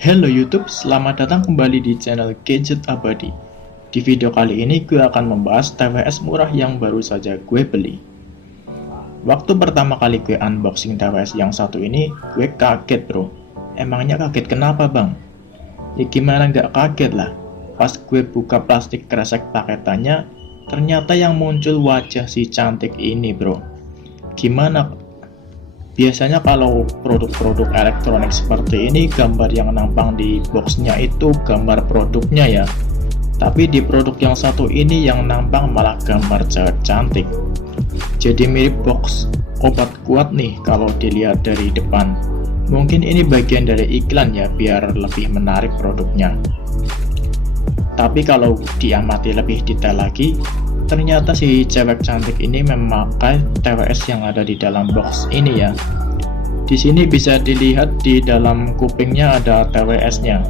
Halo YouTube, selamat datang kembali di channel Gadget Abadi. Di video kali ini gue akan membahas TWS murah yang baru saja gue beli. Waktu pertama kali gue unboxing TWS yang satu ini, gue kaget bro. Emangnya kaget kenapa bang? Ya gimana nggak kaget lah. Pas gue buka plastik kresek paketannya, ternyata yang muncul wajah si cantik ini bro. Gimana? Biasanya kalau produk-produk elektronik seperti ini, gambar yang nampang di boxnya itu gambar produknya ya. Tapi di produk yang satu ini yang nampang malah gambar cewek cantik. Jadi mirip box obat kuat nih kalau dilihat dari depan. Mungkin ini bagian dari iklan ya, biar lebih menarik produknya. Tapi kalau diamati lebih detail lagi, ternyata si cewek cantik ini memakai TWS yang ada di dalam box ini ya. Di sini bisa dilihat di dalam kupingnya ada TWS-nya.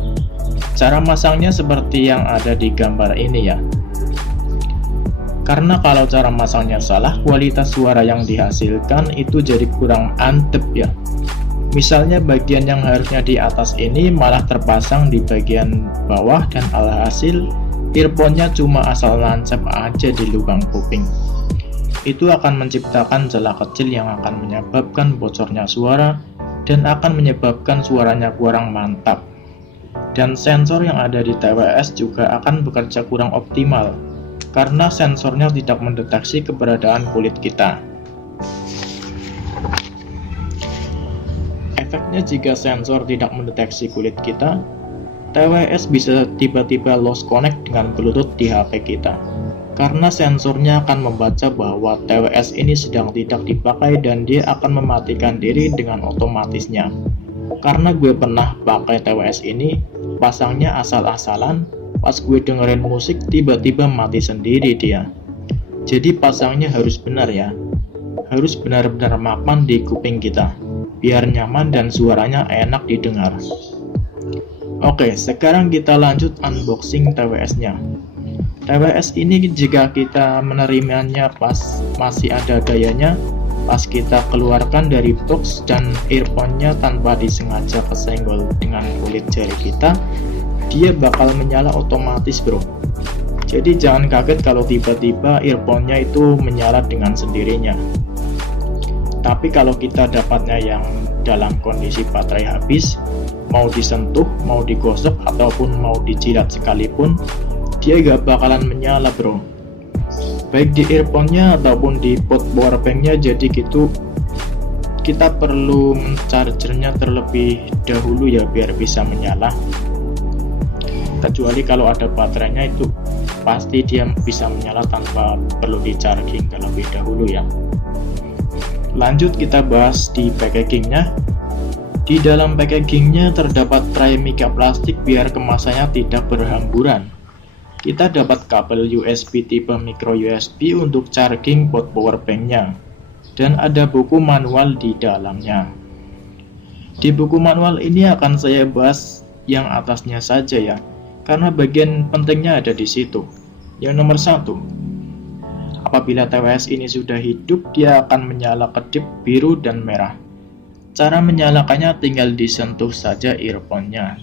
Cara masangnya seperti yang ada di gambar ini ya. Karena kalau cara masangnya salah, kualitas suara yang dihasilkan itu jadi kurang antep ya. Misalnya bagian yang harusnya di atas ini malah terpasang di bagian bawah dan alhasil earphone-nya cuma asal nancep aja di lubang kuping. Itu akan menciptakan celah kecil yang akan menyebabkan bocornya suara dan akan menyebabkan suaranya kurang mantap. Dan sensor yang ada di TWS juga akan bekerja kurang optimal karena sensornya tidak mendeteksi keberadaan kulit kita. Efeknya jika sensor tidak mendeteksi kulit kita, TWS bisa tiba-tiba lost connect dengan Bluetooth di HP kita. Karena sensornya akan membaca bahwa TWS ini sedang tidak dipakai dan dia akan mematikan diri dengan otomatisnya. Karena gue pernah pakai TWS ini, pasangnya asal-asalan, pas gue dengerin musik tiba-tiba mati sendiri dia. Jadi pasangnya harus benar ya, harus benar-benar mapan di kuping kita, biar nyaman dan suaranya enak didengar. Oke, sekarang kita lanjut unboxing TWS-nya. TWS ini jika kita menerimanya pas masih ada dayanya, pas kita keluarkan dari box dan earphone-nya tanpa disengaja kesenggol dengan kulit jari kita, dia bakal menyala otomatis bro. Jadi jangan kaget kalau tiba-tiba earphone-nya itu menyala dengan sendirinya. Tapi kalau kita dapatnya yang dalam kondisi baterai habis, mau disentuh, mau digosok, ataupun mau dijilat sekalipun, dia gak bakalan menyala bro. Baik di earphone-nya ataupun di pot powerbank-nya, jadi gitu kita perlu chargernya terlebih dahulu ya biar bisa menyala. Kecuali kalau ada baterainya itu pasti dia bisa menyala tanpa perlu di charging terlebih dahulu ya. Lanjut kita bahas di packagingnya. Di dalam packagingnya terdapat tray mika plastik biar kemasannya tidak berhamburan. Kita dapat kabel USB tipe micro USB untuk charging pot powerbank-nya. Dan ada buku manual di dalamnya. Di buku manual ini akan saya bahas yang atasnya saja ya, karena bagian pentingnya ada di situ. Yang nomor 1, apabila TWS ini sudah hidup, dia akan menyala kedip biru dan merah. Cara menyalakannya tinggal disentuh saja earphone-nya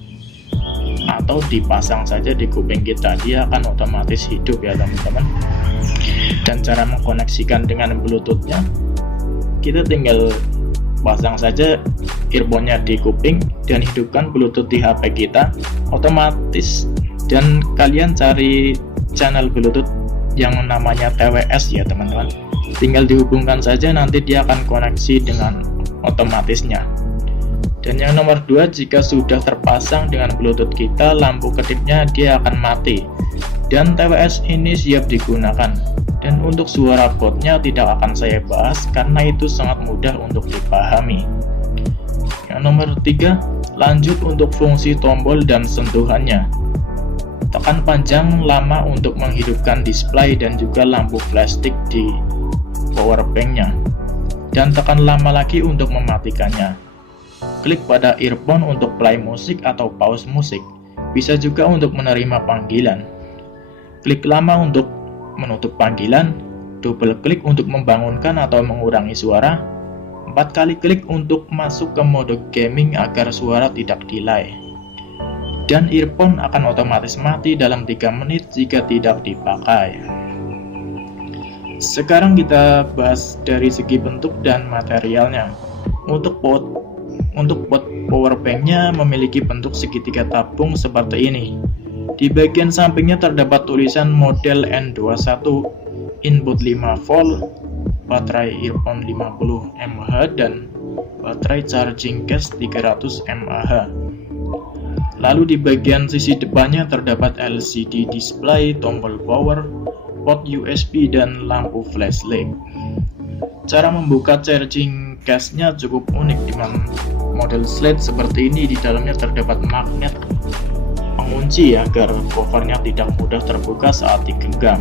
atau dipasang saja di kuping kita, dia akan otomatis hidup ya teman-teman. Dan cara mengkoneksikan dengan Bluetooth-nya, kita tinggal pasang saja earphone-nya di kuping dan hidupkan Bluetooth di HP kita otomatis. Dan kalian cari channel Bluetooth yang namanya TWS ya teman-teman, tinggal dihubungkan saja, nanti dia akan koneksi dengan otomatisnya. Dan yang nomor 2, jika sudah terpasang dengan Bluetooth kita, lampu kedipnya dia akan mati dan TWS ini siap digunakan. Dan untuk suara botnya tidak akan saya bahas karena itu sangat mudah untuk dipahami. Yang nomor 3, lanjut untuk fungsi tombol dan sentuhannya. Tekan panjang lama untuk menghidupkan display dan juga lampu flashlight di powerbank-nya, dan tekan lama lagi untuk mematikannya. Klik pada earphone untuk play musik atau pause musik, bisa juga untuk menerima panggilan. Klik lama untuk menutup panggilan, double klik untuk membangunkan atau mengurangi suara, 4 kali klik untuk masuk ke mode gaming agar suara tidak delay. dan earphone akan otomatis mati dalam 3 menit jika tidak dipakai. Sekarang kita bahas dari segi bentuk dan materialnya. Untuk power banknya memiliki bentuk segitiga tabung seperti ini. Di bagian sampingnya terdapat tulisan model N21, input 5 volt, baterai earphone 50 mAh dan baterai charging case 300 mAh. Lalu di bagian sisi depannya terdapat LCD display, tombol power, port USB dan lampu flashlight. Cara membuka charging case-nya cukup unik dengan model slide seperti ini. Di dalamnya terdapat magnet pengunci agar covernya tidak mudah terbuka saat digenggam.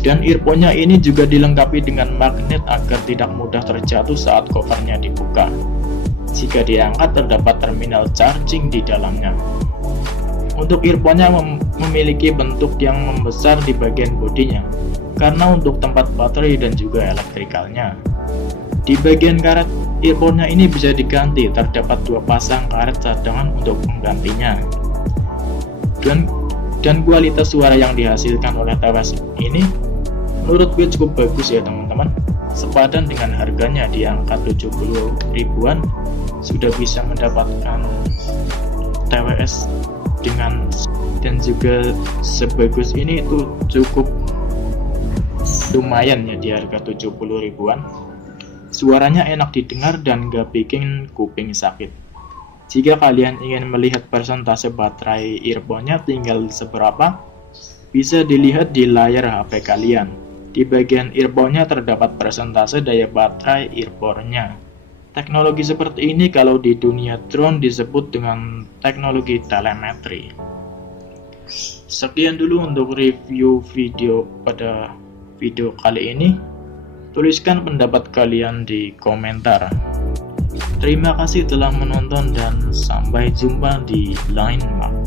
Dan earphone-nya ini juga dilengkapi dengan magnet agar tidak mudah terjatuh saat covernya dibuka. Jika diangkat terdapat terminal charging di dalamnya. Untuk earphone-nya memiliki bentuk yang membesar di bagian bodinya, karena untuk tempat baterai dan juga elektrikalnya. Di bagian karet earphone-nya ini bisa diganti, terdapat 2 pasang karet cadangan untuk menggantinya. Dan kualitas suara yang dihasilkan oleh TWS ini menurut gue cukup bagus ya teman-teman. Sepadan dengan harganya di angka 70 ribuan sudah bisa mendapatkan TWS dan juga sebagus ini itu cukup lumayan ya di harga 70 ribuan. Suaranya enak didengar dan gak bikin kuping sakit. Jika kalian ingin melihat persentase baterai earphone-nya tinggal seberapa, bisa dilihat di layar HP kalian. Di bagian earphone-nya terdapat persentase daya baterai earphone-nya. Teknologi seperti ini kalau di dunia drone disebut dengan teknologi telemetri. Sekian dulu untuk review video pada video kali ini. Tuliskan pendapat kalian di komentar. Terima kasih telah menonton dan sampai jumpa di lain waktu.